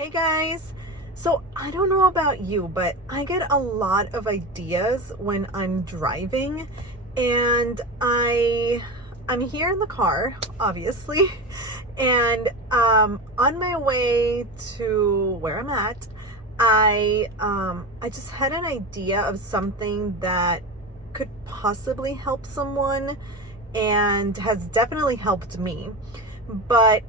Hey guys, so I don't know about you, but I get a lot of ideas when I'm driving, and I'm here in the car, obviously, and on my way to where I'm at, I just had an idea of something that could possibly help someone and has definitely helped me, but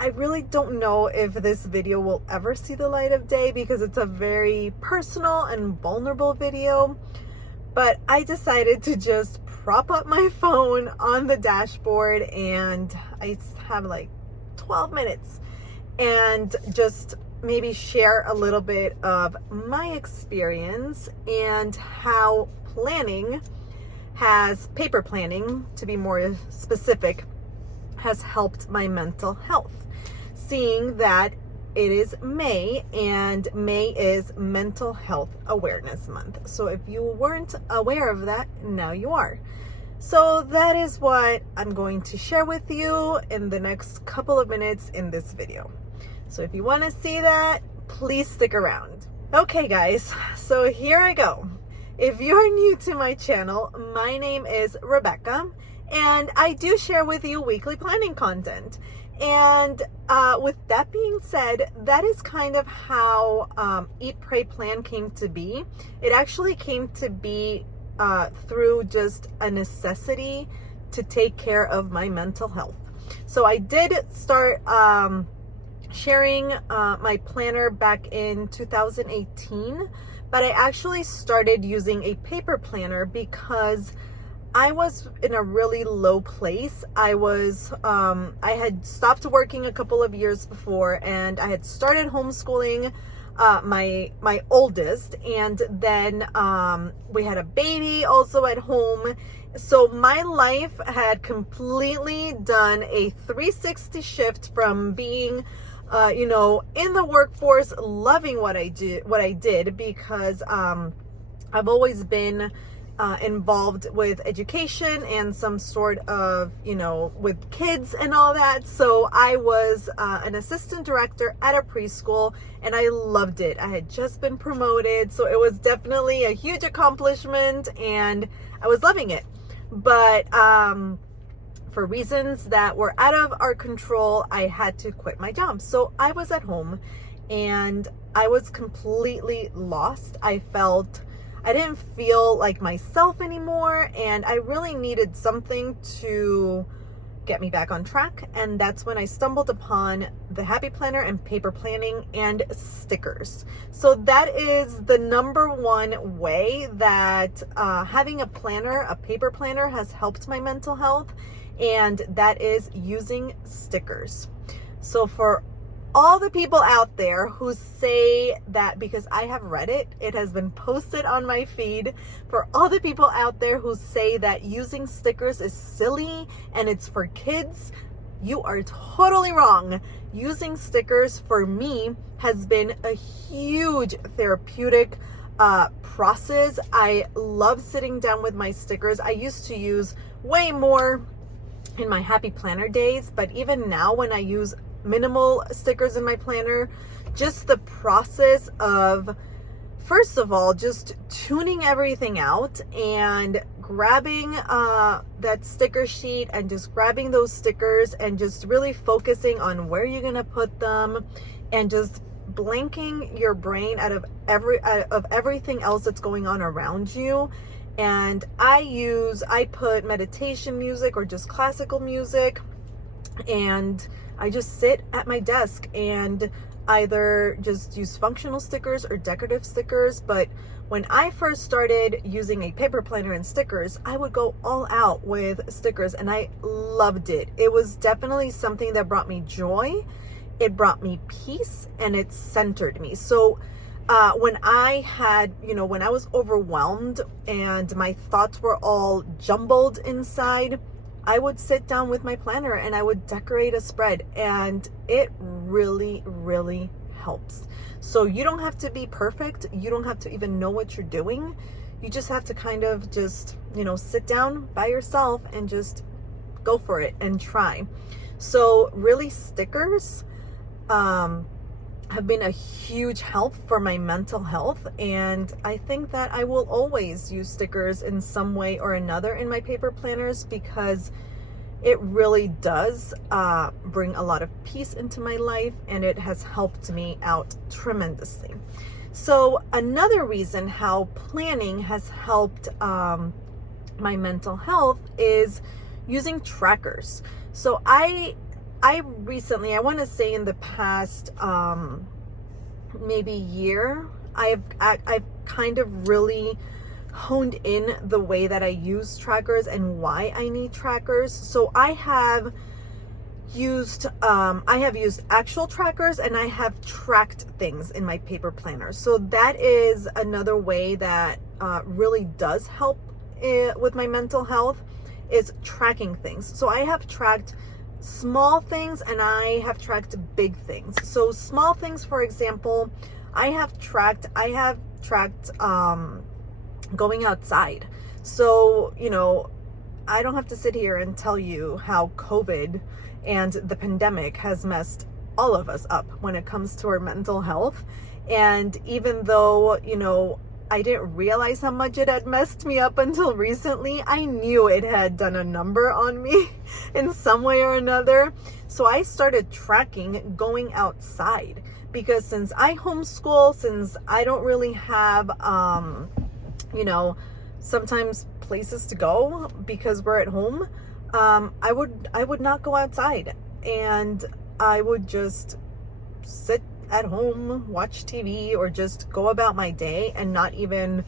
I really don't know if this video will ever see the light of day because it's a very personal and vulnerable video. But I decided to just prop up my phone on the dashboard, and I have like 12 minutes and just maybe share a little bit of my experience and how paper planning to be more specific, has helped my mental health. Seeing that it is May, and May is Mental Health Awareness Month. So if you weren't aware of that, now you are. So that is what I'm going to share with you in the next couple of minutes in this video. So if you want to see that, please stick around. Okay guys, so here I go. If you're new to my channel, my name is Rebecca, and I do share with you weekly planning content. And with that being said, that is kind of how Eat, Pray, Plan came to be. It actually came to be through just a necessity to take care of my mental health. So I did start sharing my planner back in 2018, but I actually started using a paper planner because I was in a really low place. I had stopped working a couple of years before, and I had started homeschooling my oldest, and then we had a baby also at home. So my life had completely done a 360 shift from being in the workforce, loving what I did because I've always been involved with education and some sort of, with kids and all that. So I was an assistant director at a preschool, and I loved it. I had just been promoted, so it was definitely a huge accomplishment, and I was loving it. But for reasons that were out of our control, I had to quit my job. So I was at home, and I was completely lost. I didn't feel like myself anymore, and I really needed something to get me back on track. And that's when I stumbled upon the Happy Planner and paper planning and stickers. So that is the number one way that having a paper planner has helped my mental health, and that is using stickers. So for all the people out there who say that, because I have read it has been posted on my feed, for all the people out there who say that using stickers is silly and it's for kids, you are totally wrong. Using stickers for me has been a huge therapeutic process. I love sitting down with my stickers. I used to use way more in my Happy Planner days, but even now when I use minimal stickers in my planner, just the process of, first of all, just tuning everything out and grabbing that sticker sheet and just grabbing those stickers and just really focusing on where you're gonna put them, and just blanking your brain out of everything else that's going on around you. And I put meditation music or just classical music, and I just sit at my desk and either just use functional stickers or decorative stickers. But when I first started using a paper planner and stickers, I would go all out with stickers, and I loved it. It was definitely something that brought me joy. It brought me peace, and it centered me. So when I was overwhelmed and my thoughts were all jumbled inside, I would sit down with my planner and I would decorate a spread, and it really, really helps. So you don't have to be perfect. You don't have to even know what you're doing. You just have to kind of just, sit down by yourself and just go for it and try. So really, stickers have been a huge help for my mental health, and I think that I will always use stickers in some way or another in my paper planners, because it really does bring a lot of peace into my life, and it has helped me out tremendously. So another reason how planning has helped my mental health is using trackers. So I recently, I want to say in the past maybe year, I've kind of really honed in the way that I use trackers and why I need trackers. So I have used actual trackers, and I have tracked things in my paper planner. So that is another way that really does help with my mental health, is tracking things. So I have tracked small things and I have tracked big things. So small things, for example, I have tracked going outside. So, I don't have to sit here and tell you how COVID and the pandemic has messed all of us up when it comes to our mental health. And even though, I didn't realize how much it had messed me up until recently, I knew it had done a number on me in some way or another. So I started tracking going outside, because since I homeschool, since I don't really have, sometimes places to go because we're at home, I would not go outside, and I would just sit at home, watch TV, or just go about my day and not even,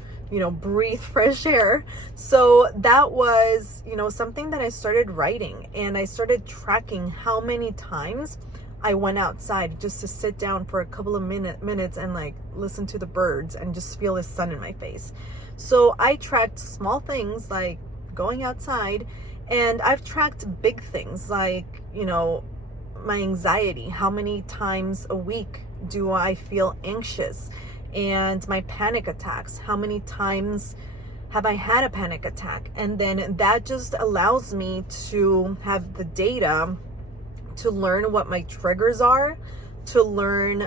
breathe fresh air. So that was, something that I started writing, and I started tracking how many times I went outside just to sit down for a couple of minutes and like listen to the birds and just feel the sun in my face. So I tracked small things like going outside, and I've tracked big things like, my anxiety. How many times a week do I feel anxious? And my panic attacks. How many times have I had a panic attack? And then that just allows me to have the data to learn what my triggers are, to learn,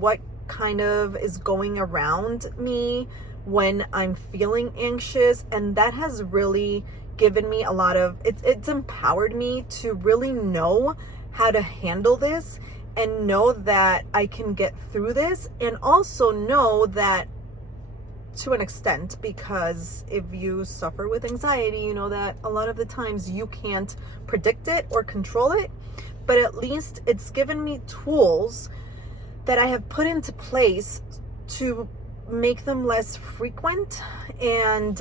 what kind of is going around me when I'm feeling anxious. And that has really given me a lot of, it's empowered me to really know how to handle this and know that I can get through this, and also know that to an extent, because if you suffer with anxiety, you know that a lot of the times you can't predict it or control it, but at least it's given me tools that I have put into place to make them less frequent, and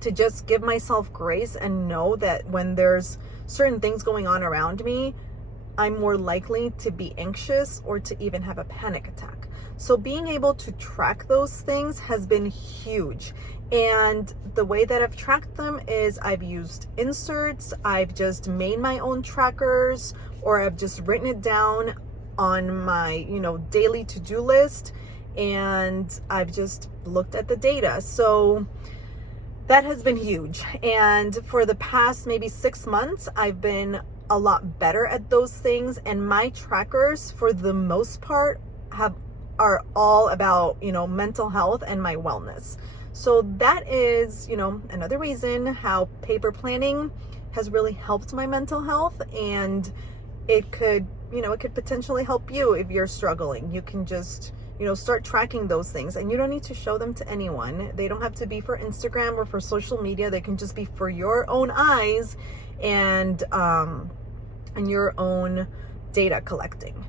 to just give myself grace and know that when there's certain things going on around me, I'm more likely to be anxious or to even have a panic attack. So being able to track those things has been huge. And the way that I've tracked them is I've used inserts, I've just made my own trackers, or I've just written it down on my, daily to-do list, and I've just looked at the data. So that has been huge. And for the past maybe 6 months, I've been a lot better at those things. And my trackers, for the most part, are all about, mental health and my wellness. So that is, another reason how paper planning has really helped my mental health. And it could potentially help you if you're struggling. You can just, start tracking those things, and you don't need to show them to anyone. They don't have to be for Instagram or for social media. They can just be for your own eyes and your own data collecting.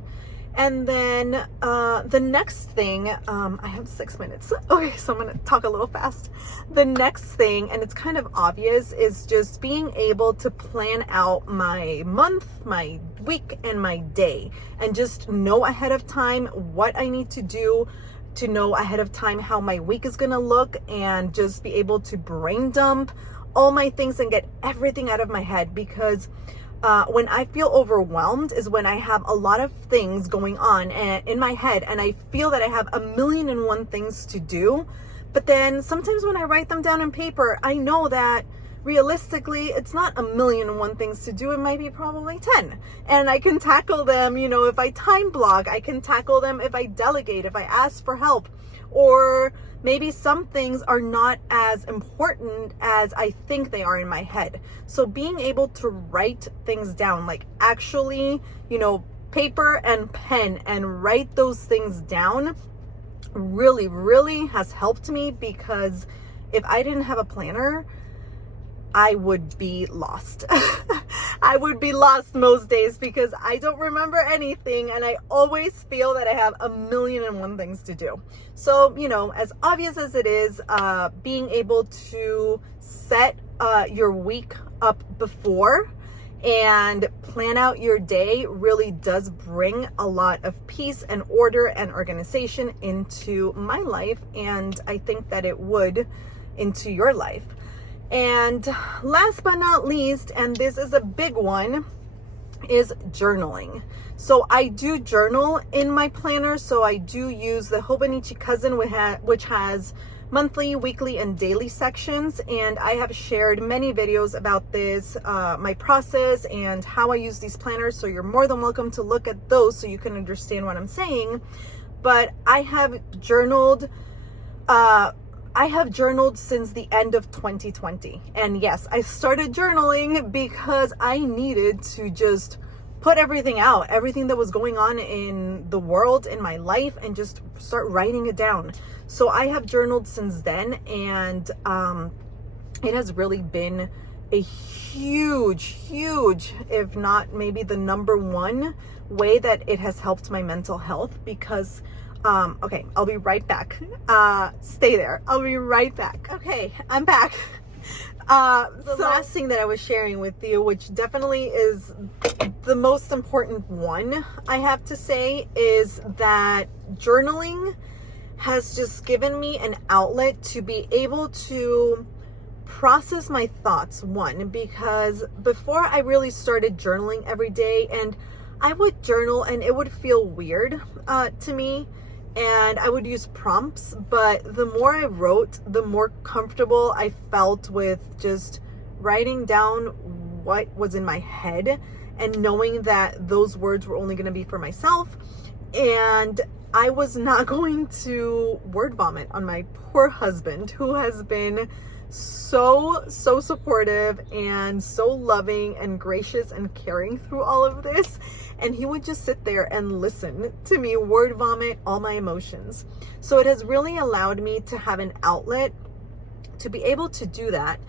And then the next thing, I have 6 minutes. Okay, so I'm going to talk a little fast. The next thing, and it's kind of obvious, is just being able to plan out my month, my week, and my day, and just know ahead of time what I need to do, to know ahead of time how my week is going to look, and just be able to brain dump all my things and get everything out of my head. Because when I feel overwhelmed is when I have a lot of things going on in my head, and I feel that I have 1,000,001 things to do. But then sometimes when I write them down on paper, I know that realistically, it's not a million and one things to do. It might be probably 10. And I can tackle them, if I time block. I can tackle them if I delegate, if I ask for help. Or maybe some things are not as important as I think they are in my head. So being able to write things down, like actually, paper and pen, and write those things down really, really has helped me, because if I didn't have a planner, I would be lost. I would be lost most days because I don't remember anything, and I always feel that I have a million and one things to do. So, as obvious as it is, being able to set your week up before and plan out your day really does bring a lot of peace and order and organization into my life, and I think that it would into your life. And last but not least, and this is a big one, is journaling. So I do journal in my planner. So I do use the Hobonichi Cousin, which has monthly, weekly, and daily sections. And I have shared many videos about this, my process and how I use these planners. So you're more than welcome to look at those so you can understand what I'm saying. But I have journaled since the end of 2020. And yes, I started journaling because I needed to just put everything out, everything that was going on in the world, in my life, and just start writing it down. So I have journaled since then, and it has really been a huge, if not maybe the number one way that it has helped my mental health, because okay, I'll be right back. Stay there. I'll be right back. Okay, I'm back. The last thing that I was sharing with you, which definitely is the most important one, I have to say, is that journaling has just given me an outlet to be able to process my thoughts. One, because before I really started journaling every day, and I would journal and it would feel weird to me, and I would use prompts, but the more I wrote, the more comfortable I felt with just writing down what was in my head, and knowing that those words were only going to be for myself, and I was not going to word vomit on my poor husband, who has been so supportive and so loving and gracious and caring through all of this. And he would just sit there and listen to me word vomit all my emotions. So it has really allowed me to have an outlet to be able to do that.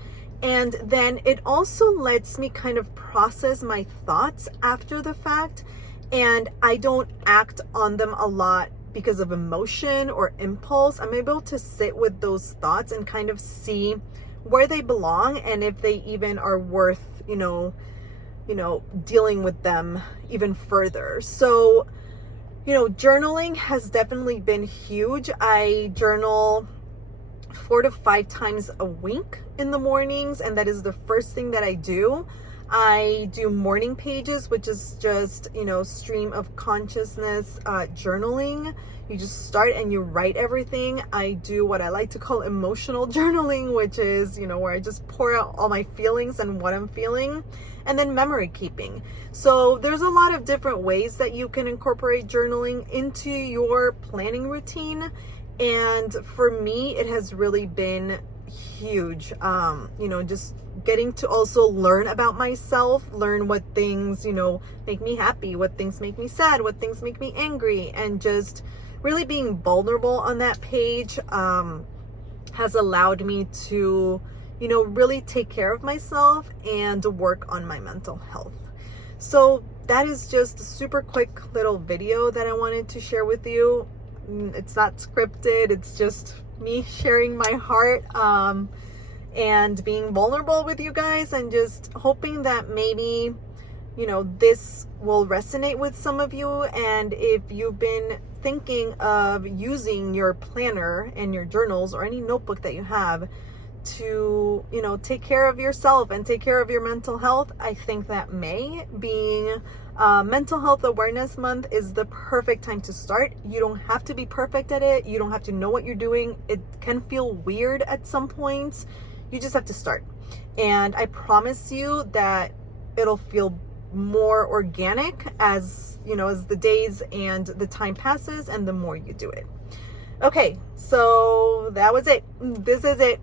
And then it also lets me kind of process my thoughts after the fact, and I don't act on them a lot because of emotion or impulse. I'm able to sit with those thoughts and kind of see where they belong, and if they even are worth, dealing with them even further. So, journaling has definitely been huge. I journal 4 to 5 times a week in the mornings, and that is the first thing that I do. I do morning pages, which is just, stream of consciousness journaling. You just start and you write everything. I do what I like to call emotional journaling, which is, where I just pour out all my feelings and what I'm feeling. And then memory keeping. So there's a lot of different ways that you can incorporate journaling into your planning routine. And for me, it has really been huge. Just getting to also learn about myself, learn what things, make me happy, what things make me sad, what things make me angry, and just really being vulnerable on that page has allowed me to, really take care of myself and work on my mental health. So that is just a super quick little video that I wanted to share with you. It's not scripted. It's just me sharing my heart and being vulnerable with you guys, and just hoping that maybe, this will resonate with some of you. And if you've been thinking of using your planner and your journals or any notebook that you have to, take care of yourself and take care of your mental health, I think that May, being Mental Health Awareness Month, is the perfect time to start. You don't have to be perfect at it. You don't have to know what you're doing. It can feel weird at some points. You just have to start. And I promise you that it'll feel more organic as, as the days and the time passes and the more you do it. Okay, so that was it. This is it.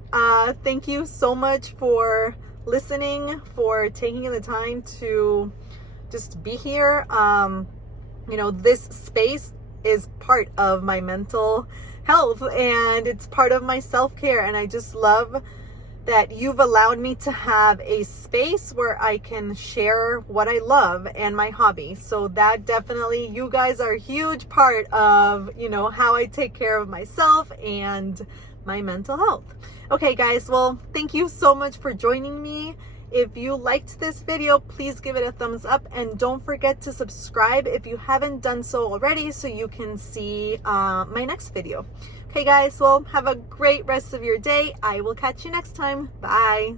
Thank you so much for listening, for taking the time to just be here. This space is part of my mental health and it's part of my self-care. And I just love that you've allowed me to have a space where I can share what I love and my hobby. So that definitely, you guys are a huge part of, how I take care of myself and my mental health. Okay, guys, well, thank you so much for joining me. If you liked this video, please give it a thumbs up and don't forget to subscribe if you haven't done so already so you can see my next video. Okay, guys, well, have a great rest of your day. I will catch you next time. Bye.